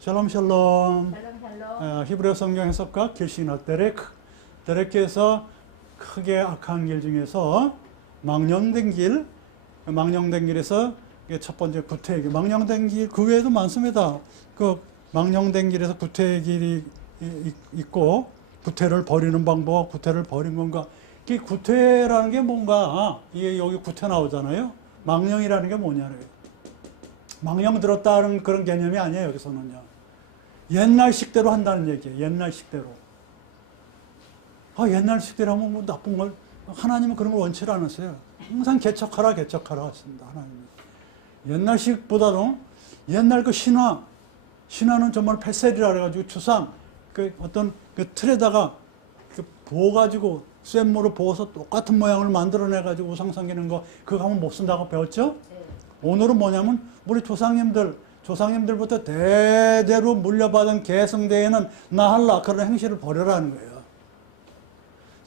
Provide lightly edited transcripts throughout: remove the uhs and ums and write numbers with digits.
샬롬 샬롬. 샬롬 샬롬. 히브리어 성경 해석가 길신학 데렉께서 크게 악한 길 중에서 망령된 길에서 첫 번째 구태의 길, 망령된 길, 그 외에도 많습니다. 그 망령된 길에서 구태의 길이 있고, 구태를 버리는 방법, 구태를 버린 건가. 이 구태라는 게 뭔가, 이게 여기 구태 나오잖아요. 망령이라는 게 뭐냐래요. 망령 들었다는 그런 개념이 아니에요, 여기서는요. 옛날식대로 한다는 얘기예요. 옛날식대로. 옛날식대로 하면 뭐 나쁜 걸, 하나님은 그런 걸 원치를 않으세요. 항상 개척하라 하십니다, 하나님은. 옛날식보다도 옛날 그 신화는 정말 폐셀이라 그래가지고 주상, 그 어떤 그 틀에다가 부어가지고, 쇠물을 부어서 똑같은 모양을 만들어내가지고 우상 섬기는 거, 그거 하면 못 쓴다고 배웠죠? 네. 오늘은 뭐냐면, 우리 조상님들부터 대대로 물려받은 계승대에는 나할라, 그런 행실을 버려라는 거예요.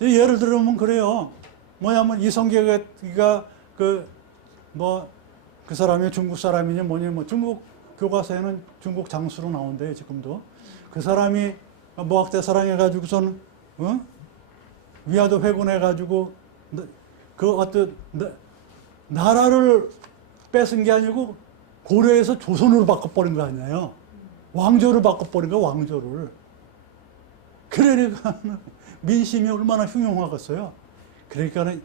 예를 들면 그래요. 뭐냐면 이성계가 그 사람이 중국 사람이냐 뭐냐, 중국 교과서에는 중국 장수로 나온대요, 지금도. 그 사람이 모학대 사랑해가지고선, 위화도 회군해가지고, 그 어떤, 나라를 뺏은 게 아니고, 고려에서 조선으로 바꿔버린 거 아니에요. 왕조를 바꿔버린 거, 왕조를. 그러니까, 민심이 얼마나 흉흉하겠어요. 그러니까,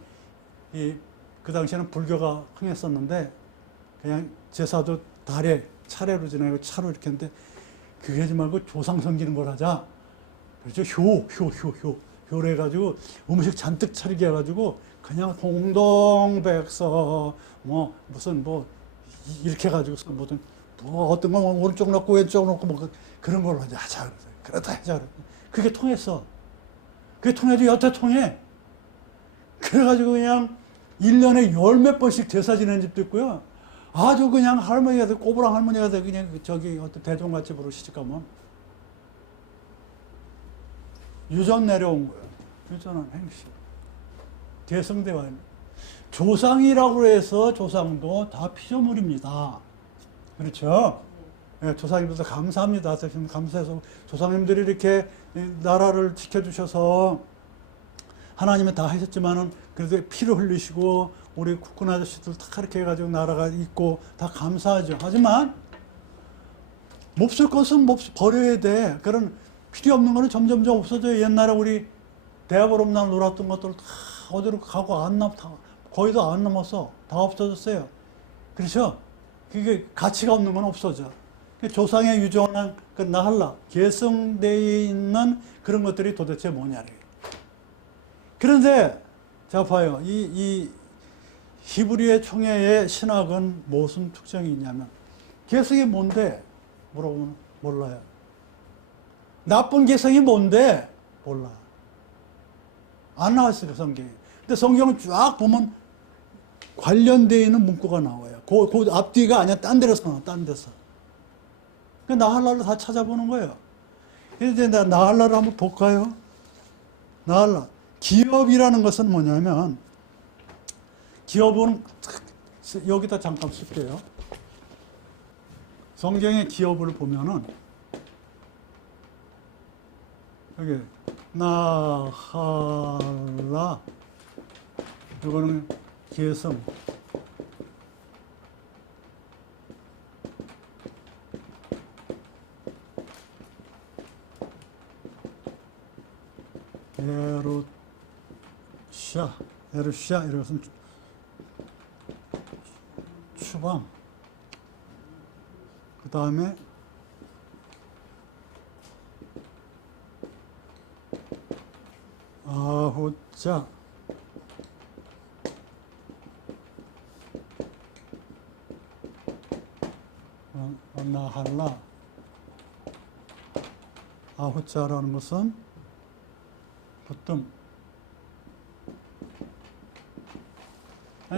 그 당시에는 불교가 흥했었는데, 그냥 제사도 달에 차례로 지내고 차로 이렇게 했는데, 그게 하지 말고 조상 섬기는 걸 하자. 그렇죠? 효를 해가지고 음식 잔뜩 차리게 해가지고 그냥 홍동백서 이렇게 해가지고 무슨 어떤 건 오른쪽 놓고 왼쪽 놓고 그런 걸로 이제 하자. 그러다 하자. 그게 통했어. 그게 통해도 여태 통해. 그래가지고 그냥 1년에 10몇 번씩 제사 지내는 집도 있고요. 아주 그냥 할머니가 돼, 꼬부랑 할머니가 돼, 그냥 저기 어떤 대종같이 부르시지가면 유전 내려온 거예요. 유전한 행실. 대성대와 조상이라고 해서 조상도 다 피조물입니다. 그렇죠? 네, 조상님들도 감사합니다. 감사해서 조상님들이 이렇게 나라를 지켜주셔서 하나님은 다 하셨지만은 그래도 피를 흘리시고 우리 국군 아저씨들 다 그렇게 해가지고 나라가 있고 다 감사하죠. 하지만 몹쓸 것은 버려야 돼. 그런 필요 없는 거는 점점점 없어져요. 옛날에 우리 대보름날 놀았던 것들 다 어디로 가고 거의 다 안 남았어. 다 없어졌어요. 그렇죠? 그게 가치가 없는 건 없어져. 조상의 유전한 그 나할라, 계승되어 있는 그런 것들이 도대체 뭐냐래요. 그런데 자 봐요. 이 히브리의 총회의 신학은 무슨 특징이 있냐면 계승이 뭔데? 물어보면 몰라요. 나쁜 계승이 뭔데? 몰라. 안 나왔어요, 성경에. 근데 성경을 쫙 보면 관련되어 있는 문구가 나와요. 그 앞뒤가 아니야. 딴 데서 나와, 딴 데서. 그러니까 나할라를 다 찾아보는 거예요. 이제 나할라를 한번 볼까요? 나할라. 기업이라는 것은 뭐냐면, 기업은, 여기다 잠깐 쓸게요. 성경의 기업을 보면은, 여기, 나할라. 이거는 계승. 에루샤, 이것은 추방. 그 다음에 아호자, 나할라. 아호자라는 것은 보통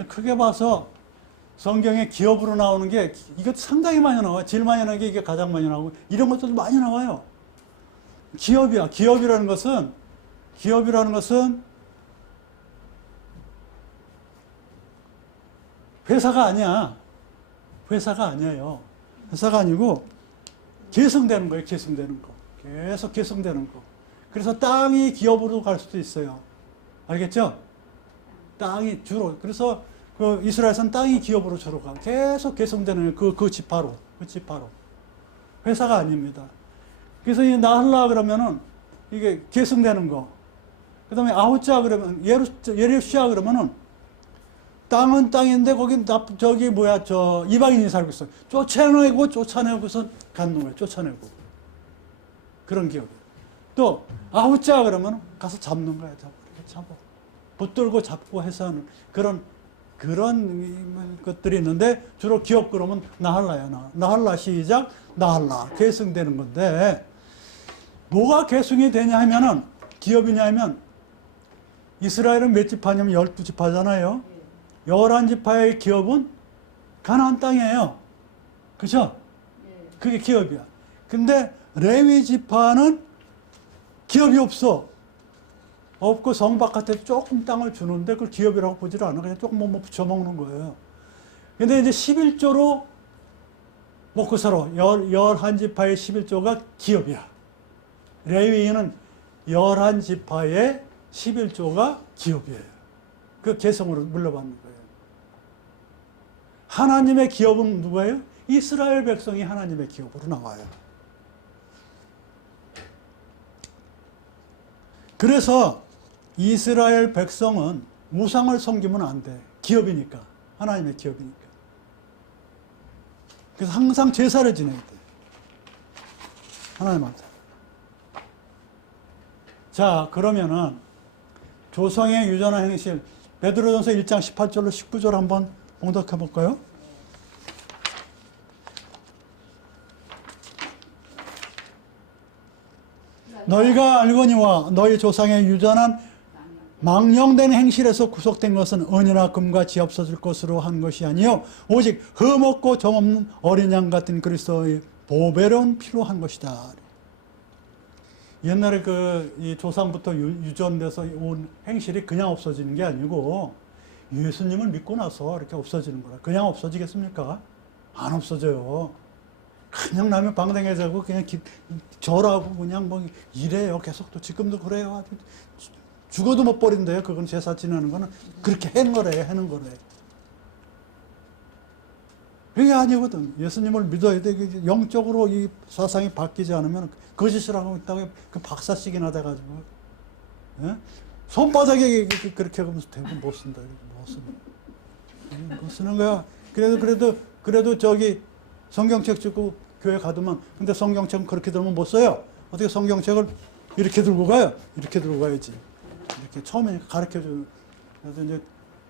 크게 봐서 성경에 기업으로 나오는 게 이것도 상당히 많이 나와요. 제일 많이 나오는 게 이게 가장 많이 나오고 이런 것들도 많이 나와요. 기업이야. 기업이라는 것은 회사가 아니야. 회사가 아니에요. 회사가 아니고 계승되는 거예요. 계승되는 거. 계속 계승되는 거. 그래서 땅이 기업으로 갈 수도 있어요. 알겠죠? 땅이 주로. 그래서 그 이스라엘에서는 땅이 기업으로 주로 가. 계속 계승되는 그 지파로. 그 지파로. 회사가 아닙니다. 그래서 이 나할라 그러면은 이게 계승되는 거. 그 다음에 아우자 그러면 예루시아 그러면은 땅은 땅인데 거기 저기 뭐야 저 이방인이 살고 있어. 쫓아내고서 갖는 거예요. 쫓아내고. 그런 기업. 또 아우자 그러면 가서 잡는 거야. 잡아. 붙들고 잡고 해서 하는 그런 것들이 있는데 주로 기업 그러면 나할라야. 나할라 시작 나할라 계승되는 건데 뭐가 계승이 되냐 하면은 기업이냐 하면 이스라엘은 몇 지파냐면 12지파잖아요. 11지파의 기업은 가나안 땅이에요. 그죠? 그게 기업이야. 근데 레위 지파는 기업이 없고 성 바깥에 조금 땅을 주는데 그걸 기업이라고 보질 않아. 그냥 조금 뭐 붙여먹는 거예요. 근데 이제 11조로 먹고 살아. 11지파의 11조가 기업이야. 레위인은 11지파의 11조가 기업이에요. 그 계승으로 물려받는 거예요. 하나님의 기업은 누구예요? 이스라엘 백성이 하나님의 기업으로 나와요. 그래서 이스라엘 백성은 우상을 섬기면 안 돼. 기업이니까. 하나님의 기업이니까. 그래서 항상 제사를 지내야 돼. 하나님한테. 자, 그러면은 조상의 유전한 행실 베드로전서 1장 18절로 19절 한번 봉독해 볼까요? 너희가 알거니와 너희 조상의 유전한 망령된 행실에서 구속된 것은 은이나 금과 지 없어질 것으로 한 것이 아니요 오직 흠없고 점없는 어린 양 같은 그리스도의 보배로운 피로 한 것이다. 옛날에 이 조상부터 유전돼서 온 행실이 그냥 없어지는 게 아니고 예수님을 믿고 나서 이렇게 없어지는 거라. 그냥 없어지겠습니까? 안 없어져요. 그냥 나면 방탕해자고 그냥 절하고 그냥 뭐 이래요. 계속 또 지금도 그래요. 죽어도 못 버린대요. 그건 제사 지내는 거는 그렇게 하는 거래. 그게 아니거든. 예수님을 믿어야 돼. 영적으로 이 사상이 바뀌지 않으면 거짓이라고 있다가 그 박사식이나 돼가지고. 예? 손바닥에 그렇게 하면서 대부분 못 쓴다. 못 쓰는 거야. 그래도 저기 성경책 찍고 교회 가두면, 근데 성경책은 그렇게 들면 못 써요. 어떻게 성경책을 이렇게 들고 가요? 이렇게 들고 가야지. 이렇게 처음에 가르쳐 주는. 그래서 이제,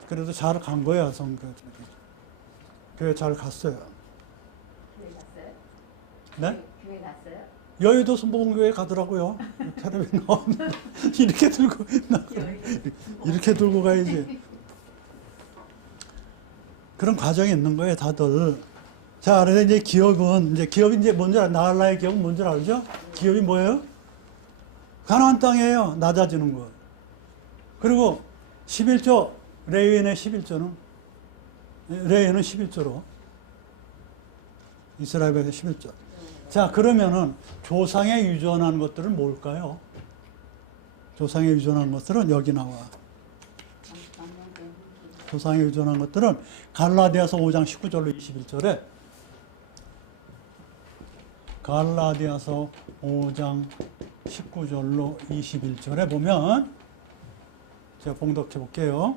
그래도 잘 간 거야, 교회 잘 갔어요. 교회 갔어요? 네? 교회 갔어요? 여의도 순복음교회 가더라고요. 텔레비전 나오는데 이렇게 들고 이렇게 들고 가야지. 그런 과정이 있는 거예요, 다들. 자, 그래서 이제 기업이 이제 뭔지 나할라의 기업은 뭔지 알죠? 기업이 뭐예요? 가나안 땅이에요. 낮아지는 거. 그리고 11조 레위인의 11조는 레위인은 11조로 이스라엘 백성 11조. 자, 그러면은 조상에 유전한 것들은 뭘까요? 조상에 유전한 것들은 여기 나와. 조상에 유전한 것들은 갈라디아서 5장 19절로 21절에 갈라디아서 5장 19절로 21절에 보면 제가 봉독해 볼게요.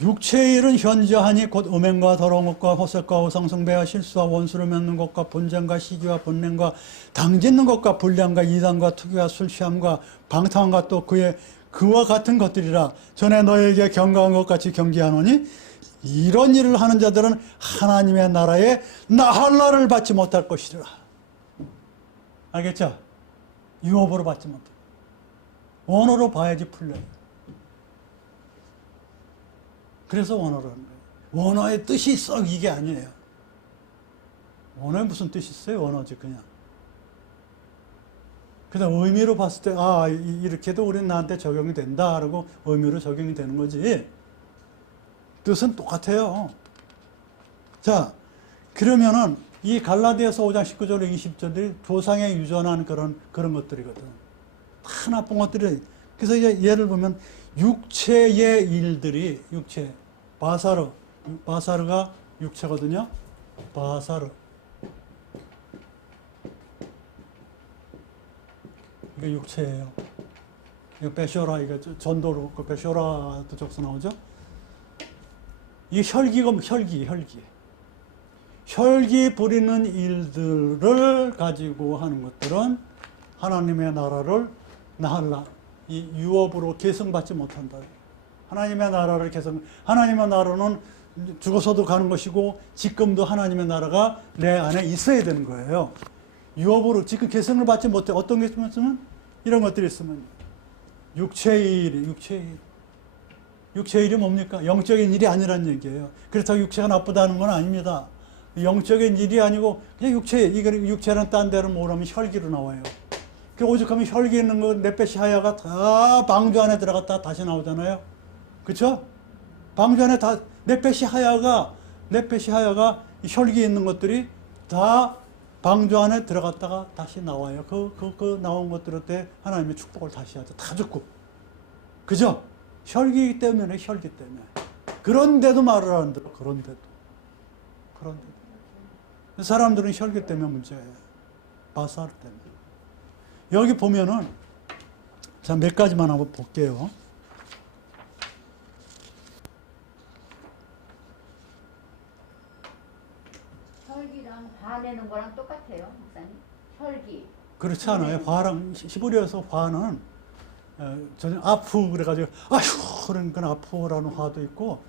육체의 일은 현저하니 곧 음행과 더러운 것과 호색과 우상숭배와 실수와 원수를 맺는 것과 분쟁과 시기와 분냄과 당짓는 것과 불량과 이단과 투기와 술 취함과 방탕함과 또 그와 같은 것들이라. 전에 너에게 경고한 것 같이 경계하노니 이런 일을 하는 자들은 하나님의 나라에 나할라를 받지 못할 것이라. 알겠죠? 유업으로 받지 못해. 원어로 봐야지 풀려요. 그래서 원어로 하는 거예요. 원어의 뜻이 있어 이게 아니에요. 원어에 무슨 뜻이 있어요? 원어지 그냥. 그다음 의미로 봤을 때 이렇게도 우리는 나한테 적용이 된다 라고 의미로 적용이 되는 거지. 뜻은 똑같아요. 자, 그러면은 이 갈라디아서 5장 19절 20절이 조상에 유전한 그런 것들이거든. 다 나쁜 것들이. 그래서 이제 예를 보면 육체의 일들이 바사르가 육체거든요. 바사르. 이게 육체예요. 이거 베쇼라, 이거 전도로 그 베쇼라도 적서 나오죠. 이게 혈기 부리는 일들을 가지고 하는 것들은 하나님의 나라를 이 유업으로 계승받지 못한다. 하나님의 나라를 하나님의 나라는 죽어서도 가는 것이고 지금도 하나님의 나라가 내 안에 있어야 되는 거예요. 유업으로 지금 계승을 받지 못해. 어떤 게 있으면 이런 것들이 있으면 육체의 일이 뭡니까? 영적인 일이 아니란 얘기예요. 그렇다고 육체가 나쁘다는 건 아닙니다. 영적인 일이 아니고 그냥 육체는 딴 데로 모으면 혈기로 나와요. 그 오죽하면 혈기 있는 거 넷베시 하야가 다 방주 안에 들어갔다 다시 나오잖아요. 그렇죠? 방주 안에 다 넷베시 하야가 혈기 있는 것들이 다 방주 안에 들어갔다가 다시 나와요. 그 나온 것들을 때 하나님의 축복을 다시 하죠. 다 죽고. 그죠? 혈기 때문에. 그런데도 말을 안 들어. 그런데도. 사람들은 혈기 때문에 문제예요. 바사르 때문에. 여기 보면은, 자, 몇 가지만 한번 볼게요. 혈기랑 화내는 거랑 똑같아요, 목사님. 혈기. 그렇지 않아요. 화랑, 히브리어에서 화는, 저는 아프, 그래가지고, 아휴, 그러니까 아프라는 화도 있고,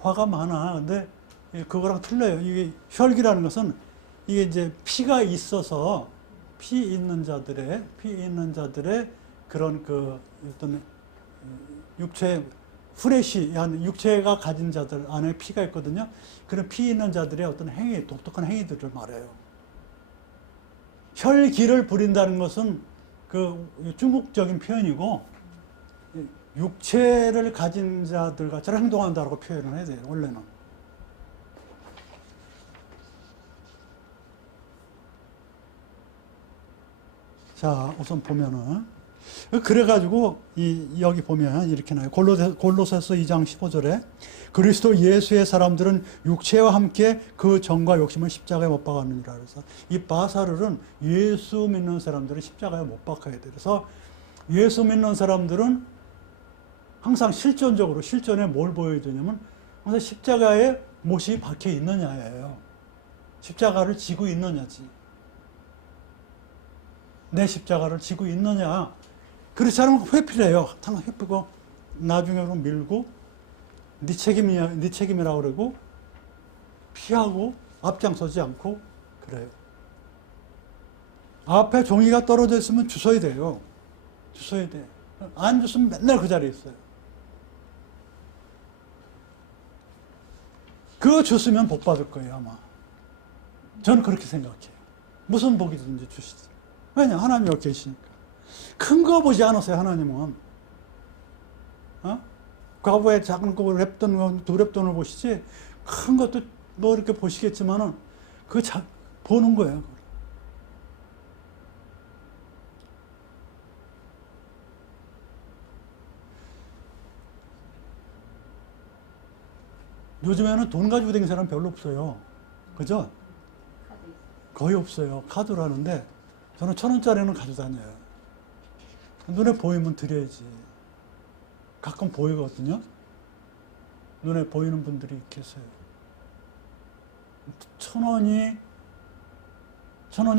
화가 많아. 근데, 그거랑 틀려요. 이게 혈기라는 것은, 이게 이제 피가 있어서, 피 있는 자들의 그런 어떤 육체가 가진 자들 안에 피가 있거든요. 그런 피 있는 자들의 어떤 독특한 행위들을 말해요. 혈기를 부린다는 것은 그 중국적인 표현이고, 육체를 가진 자들과 저런 행동한다라고 표현을 해야 돼요, 원래는. 자, 우선 보면은, 그래가지고, 여기 보면 이렇게 나와요. 골로새서 2장 15절에, 그리스도 예수의 사람들은 육체와 함께 그 정과 욕심을 십자가에 못 박았느니라. 그래서 이 바사르는 예수 믿는 사람들은 십자가에 못 박아야 돼. 그래서 예수 믿는 사람들은 항상 실전에 뭘 보여야 되냐면, 항상 십자가에 못이 박혀 있느냐예요. 십자가를 지고 있느냐지. 내 십자가를 지고 있느냐. 그렇지 않으면 회피해요. 항상 회피고 나중에로 밀고 네 책임이라고 그러고 피하고 앞장서지 않고 그래요. 앞에 종이가 떨어져 있으면 주워야 돼요. 주워야 돼. 안 줬으면 맨날 그 자리에 있어요. 그거 줬으면 복 받을 거예요, 아마. 저는 그렇게 생각해요. 무슨 복이든지 주시죠. 왜냐? 하나님이 여기 계시니까. 큰 거 보지 않았어요, 하나님은. 과거에 작은 거 두렵돈을 보시지, 큰 것도 뭐 이렇게 보시겠지만은, 보는 거예요. 요즘에는 돈 가지고 다니는 사람 별로 없어요. 그죠? 거의 없어요. 카드로 하는데, 저는 1,000원짜리는 가지고 다녀요. 눈에 보이면 드려야지. 가끔 보이거든요. 눈에 보이는 분들이 계세요. 1,000원이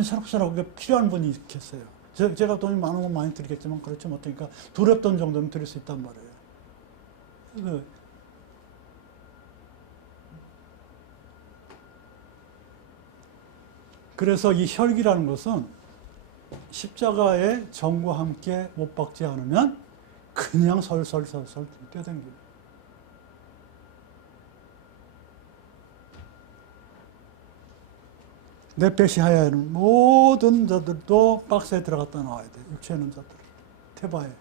새록새록 필요한 분이 계세요. 제가 돈이 많으면 많이 드리겠지만 그렇지 못하니까 두렵던 정도는 드릴 수 있단 말이에요. 그래서 이 혈기라는 것은 십자가의 정과 함께 못 박지 않으면 그냥 설설설설 뛰어댕기고. 넷베시 하야는 모든 자들도 박스에 들어갔다 나와야 돼. 육체 있는 자들. 테바에.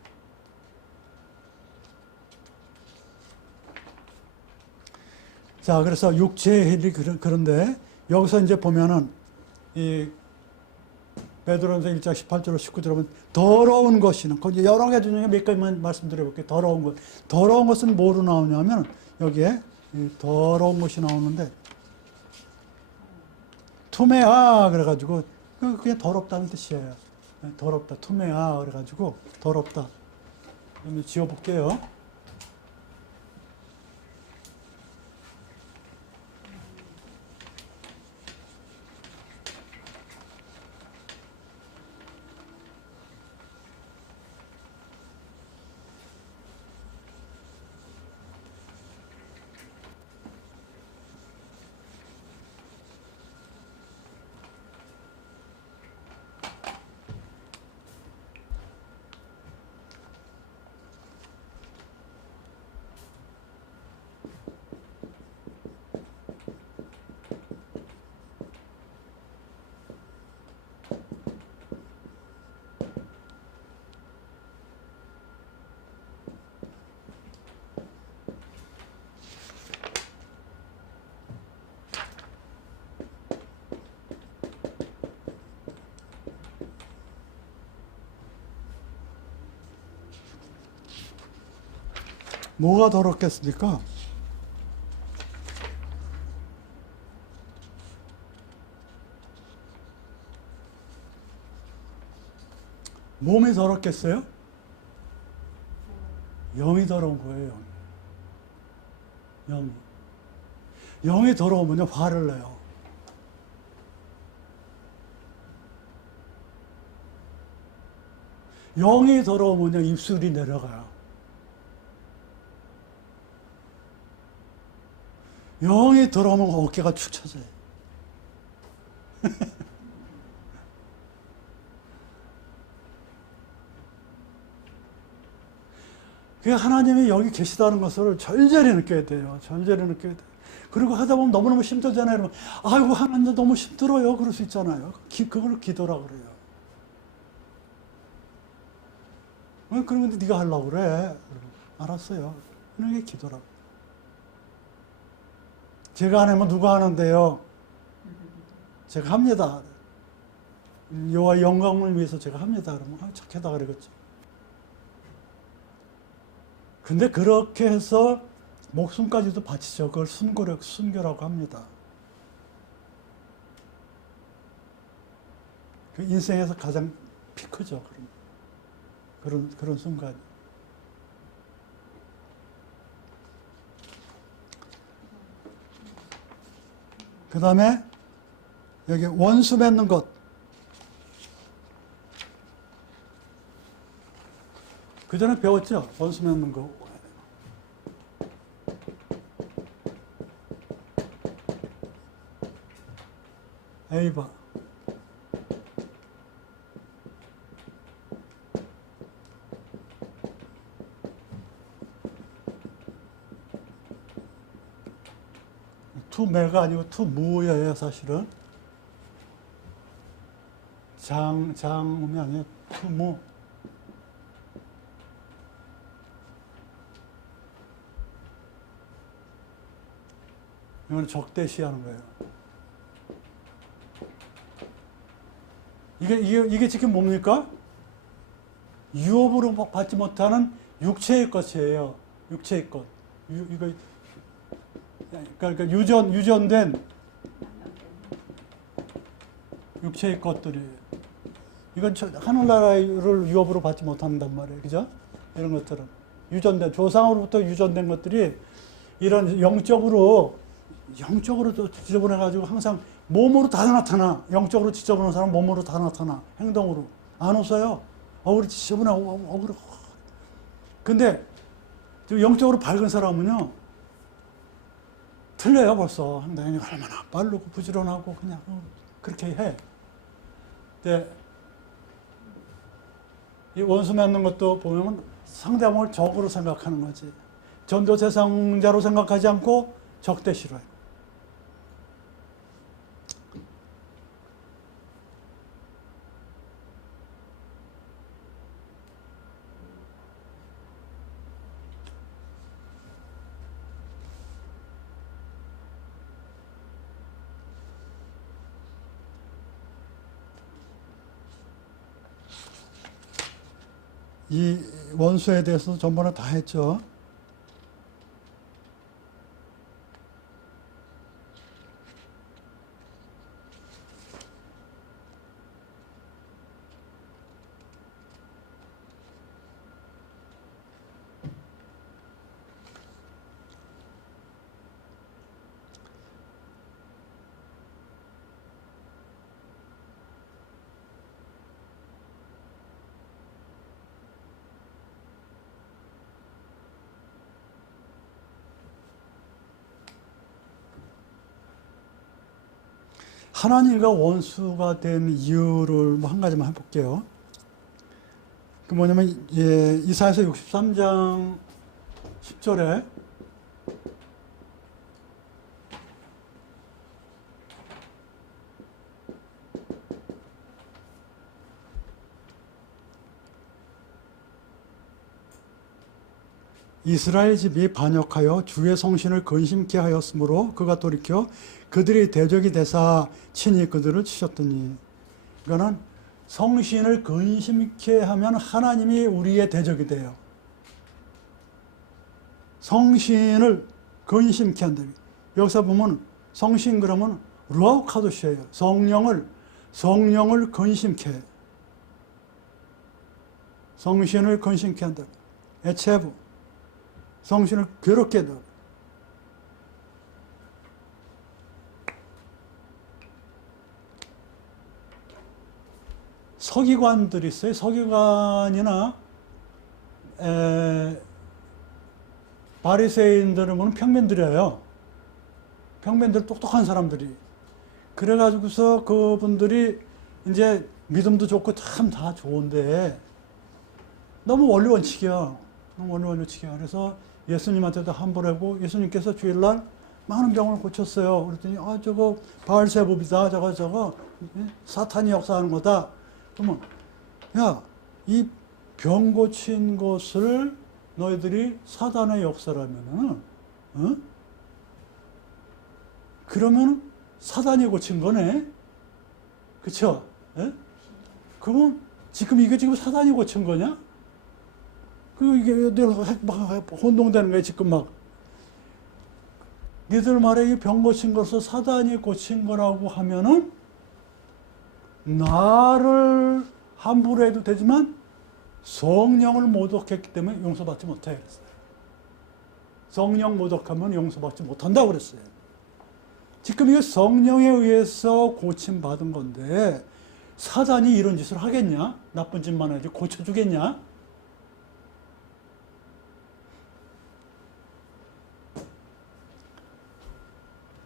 자, 그래서 육체의 일이 그런데 여기서 이제 보면은 이 베드로전서 1장 18절로 19절 보면 더러운 것이는 거기 여러 가지 중에 몇 가지만 말씀드려 볼게요. 더러운 것. 더러운 것은 뭐로 나오냐면 여기에 이 더러운 것이 나오는데 투메아 그래가지고 그게 더럽다는 뜻이에요. 더럽다. 투메아 그래가지고 더럽다. 그러면 지워볼게요. 뭐가 더럽겠습니까? 몸이 더럽겠어요? 영이 더러운 거예요. 영이. 영이 더러우면요 화를 내요. 영이 더러우면요 입술이 내려가요. 영이 더러우면 어깨가 축 처져요. 그러니까 하나님이 여기 계시다는 것을 절절히 느껴야 돼요. 절절히 느껴야 돼요. 그리고 하다 보면 너무너무 힘들잖아요. 그러면 아이고 하나님 너무 힘들어요. 그럴 수 있잖아요. 그걸 기도라 그래요. 그러면 네가 하려고 그래. 알았어요. 그런 게 기도라고. 제가 안 하면 누가 하는데요? 제가 합니다. 여호와 영광을 위해서 제가 합니다. 그러면 착하다 그러겠죠. 근데 그렇게 해서 목숨까지도 바치죠. 그걸 순교라고 합니다. 그 인생에서 가장 피크죠. 그런 순간. 그 다음에 여기 원수 맺는 것. 그 전에 배웠죠? 원수 맺는 거. 에이바. 투매가 아니고 투무예요, 사실은. 장음이 아니에요. 투무. 이건 적대시하는 거예요. 이게 지금 뭡니까? 유업으로 받지 못하는 육체의 것이에요. 육체의 것. 그러니까 유전된 육체의 것들이에요. 이건 하늘나라를 유업으로 받지 못한단 말이에요. 그죠? 이런 것들은. 조상으로부터 유전된 것들이 이런 영적으로 지저분해가지고 항상 몸으로 다 나타나. 영적으로 지저분한 사람은 몸으로 다 나타나. 행동으로. 안 웃어요. 우리 지저분하고, 억울해. 근데, 영적으로 밝은 사람은요, 틀려요, 벌써. 상당히 얼마나 빠르고 부지런하고, 그냥, 그렇게 해. 근데, 이 원수 맺는 것도 보면 상대방을 적으로 생각하는 거지. 전도 대상자로 생각하지 않고 적대시로 해. 이 원수에 대해서 전번에 다 했죠. 하나님과 원수가 된 이유를 뭐 한 가지만 해볼게요. 그 뭐냐면, 예, 이사야서 63장 10절에 이스라엘 집이 반역하여 주의 성신을 근심케 하였으므로 그가 돌이켜 그들이 대적이 되사 친히 그들을 치셨더니. 그러니까는 성신을 근심케 하면 하나님이 우리의 대적이 돼요. 성신을 근심케 한다. 여기서 보면 성신 그러면 루아우카도시예요. 성령을 근심케 해요. 성신을 근심케 한다. 에체부. 성신을 괴롭게 해도. 서기관들이 있어요. 서기관이나 바리새인들은 보면 평면들이에요. 평면들 똑똑한 사람들이. 그래가지고서 그분들이 이제 믿음도 좋고 참 다 좋은데 너무 원리원칙이야. 너무 원리원칙이야. 그래서 예수님한테도 함부로하고 예수님께서 주일날 많은 병을 고쳤어요. 그랬더니 저거 바알세붑이다. 저거 사탄이 역사하는 거다. 그러면 야, 이 병 고친 것을 너희들이 사단의 역사라면은 그러면 사단이 고친 거네. 그쵸? 그러면 이게 지금 사단이 고친 거냐? 이게 막 혼동되는 거야, 지금 막. 니들 말에 이 병 고친 것을 사단이 고친 거라고 하면은 나를 함부로 해도 되지만 성령을 모독했기 때문에 용서받지 못해 그랬어요. 성령 모독하면 용서받지 못한다고 그랬어요. 지금 이게 성령에 의해서 고침받은 건데 사단이 이런 짓을 하겠냐? 나쁜 짓만 해야지 고쳐주겠냐?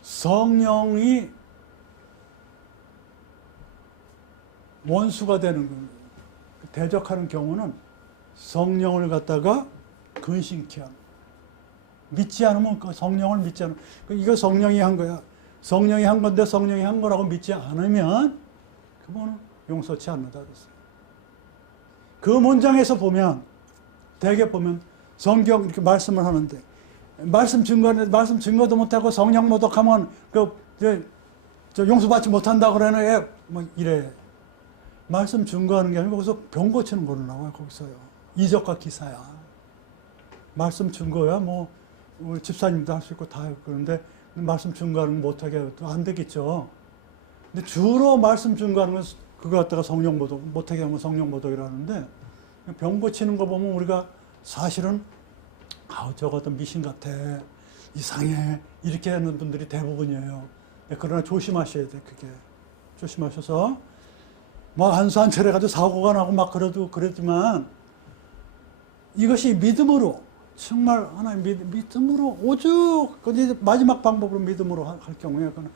성령이 원수가 되는 겁니다. 대적하는 경우는 성령을 갖다가 근심케 합니다. 믿지 않으면 그 성령을 믿지 않으면 이거 성령이 한 거야. 성령이 한 건데 성령이 한 거라고 믿지 않으면 그거는 용서치 않는다 그랬어요. 그 문장에서 보면 대개 보면 성경 이렇게 말씀을 하는데 말씀 증거도 못하고 성령 모독하면 저 용서받지 못한다 그러네. 뭐 이래. 말씀 증거하는 게 아니고 거기서 병 고치는 걸로 나와요. 거기서요. 이적과 기사야. 말씀 증거야 뭐 우리 집사님도 할 수 있고 다 그런데 말씀 증거하는 거 못하게 해도 안 되겠죠. 근데 주로 말씀 증거하는 건 그거 갖다가 성령 모독 못하게 하면 성령 모독이라는데 병 고치는 거 보면 우리가 사실은 저것도 미신 같아 이상해 이렇게 하는 분들이 대부분이에요. 그러나 조심하셔야 돼. 그게 조심하셔서 뭐 안수한철 해가지고 사고가 나고 막 그러지만 이것이 믿음으로 정말 하나님 믿음으로 오죽 근데 마지막 방법으로 믿음으로 할 경우에 그는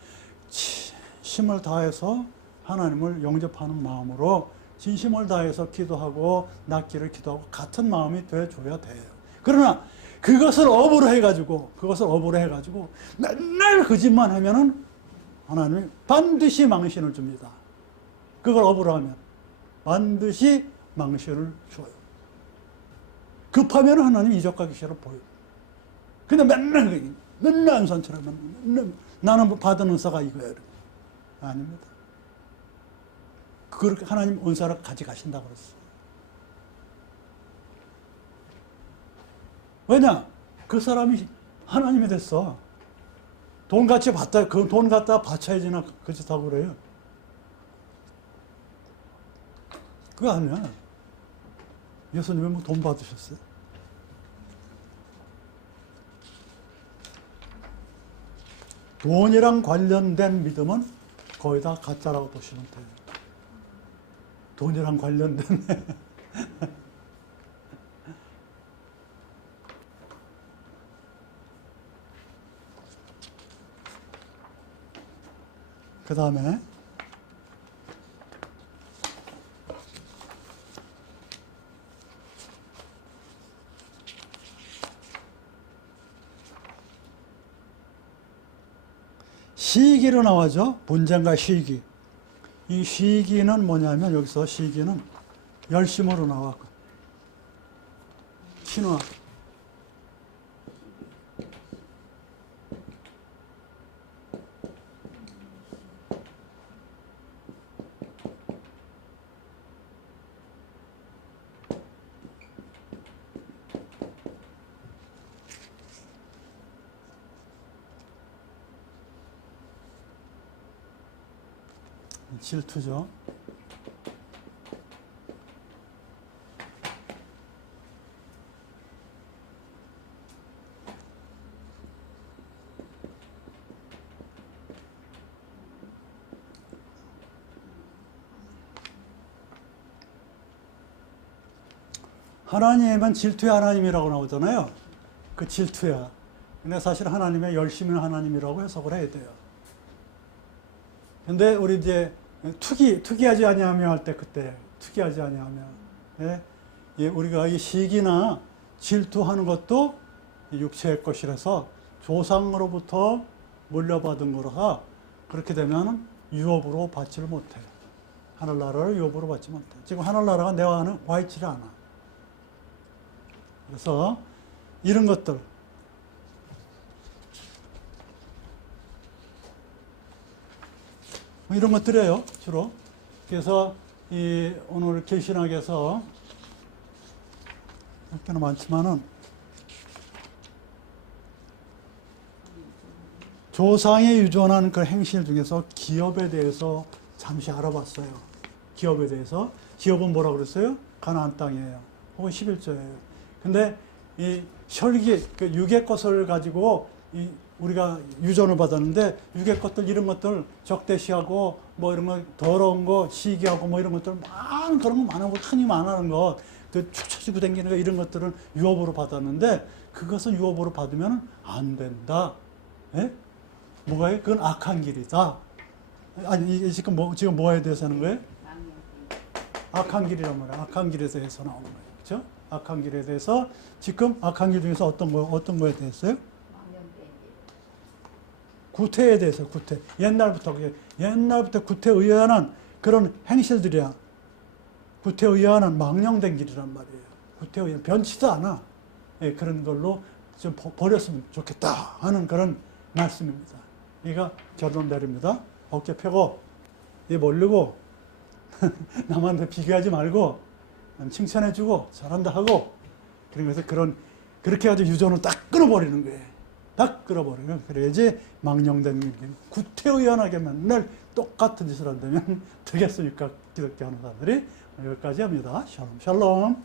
힘을 다해서 하나님을 영접하는 마음으로 진심을 다해서 기도하고 낫기를 기도하고 같은 마음이 돼줘야 돼요. 그러나 그것을 업으로 해가지고 맨날 그 짓만 하면은 하나님이 반드시 망신을 줍니다. 그걸 업으로 하면 반드시 망신을 줘요. 급하면 하나님 이적과 기사를 보여요. 근데 맨날 안산처럼 나는 받은 은사가 이거예요. 아닙니다. 그렇게 하나님 은사를 가져가신다고 그랬어요. 왜냐? 그 사람이 하나님이 됐어. 돈 같이 받다, 그 돈 갖다 바쳐야지나 그 짓 하고 그래요. 그거 아니야. 예수님은 뭐 돈 받으셨어요? 돈이랑 관련된 믿음은 거의 다 가짜라고 보시면 돼요. 돈이랑 관련된. 그 다음에 시기로 나와죠. 분쟁과 시기. 이 시기는 뭐냐면 여기서 시기는 열심으로 나왔고 신화. 질투죠. 하나님은 질투의 하나님이라고 나오잖아요. 그 질투야. 근데 사실 하나님의 열심인 하나님이라고 해석을 해야 돼요. 근데 우리 이제 투기하지 아니하며 할 때 그때 투기하지 아니하며 예, 우리가 이 시기나 질투하는 것도 육체의 것이라서 조상으로부터 물려받은 거라서 그렇게 되면 유업으로 받지를 못해요. 하늘나라를 유업으로 받지 못해. 지금 하늘나라가 내 안에 와 있지를 않아. 그래서 이런 것들 이런 것들이에요, 주로. 그래서 이 오늘 계신학에서 몇 개나 많지만은 조상이 유전한 그 행실 중에서 기업에 대해서 잠시 알아봤어요. 기업에 대해서. 기업은 뭐라고 그랬어요? 가나안 땅이에요. 혹은 11조예요. 근데 이 혈기, 그 육의 것을 가지고 우리가 유전을 받았는데 육의 것들 이런 것들 적대시하고 뭐 이런 거 더러운 거 시기하고 뭐 이런 것들 많은 그런 거 많은 거 흔히 말하는 거 그 축 처지고 다니는 거 이런 것들은 유업으로 받았는데 그것은 유업으로 받으면 안 된다. 예? 뭐가요? 그건 악한 길이다. 아니 지금 뭐에 대해서 하는 거예요? 악한 길이란 말이야. 악한 길에 대해서 나오는 거예요. 그렇죠? 악한 길에 대해서 지금 악한 길 중에서 어떤 거에 대해서요? 구태에 대해서 구태. 옛날부터 구태에 의연한 그런 행실들이야. 구태에 의연한 망령된 길이란 말이에요. 구태에 의연 변치도 않아. 예, 그런 걸로 좀 버렸으면 좋겠다 하는 그런 말씀입니다. 이가 결론 내립니다. 어깨 펴고 입 벌리고 남한테 비교하지 말고 칭찬해주고 잘한다 하고 그러면서 그렇게 해가지고 유전을 딱 끊어버리는 거예요. 딱 끊어버리면 그래야지 망령된 일, 구태의연하게 맨날 똑같은 짓을 한다면 되겠으니까 기독교 하는 사람들이 여기까지 합니다. 샬롬 샬롬.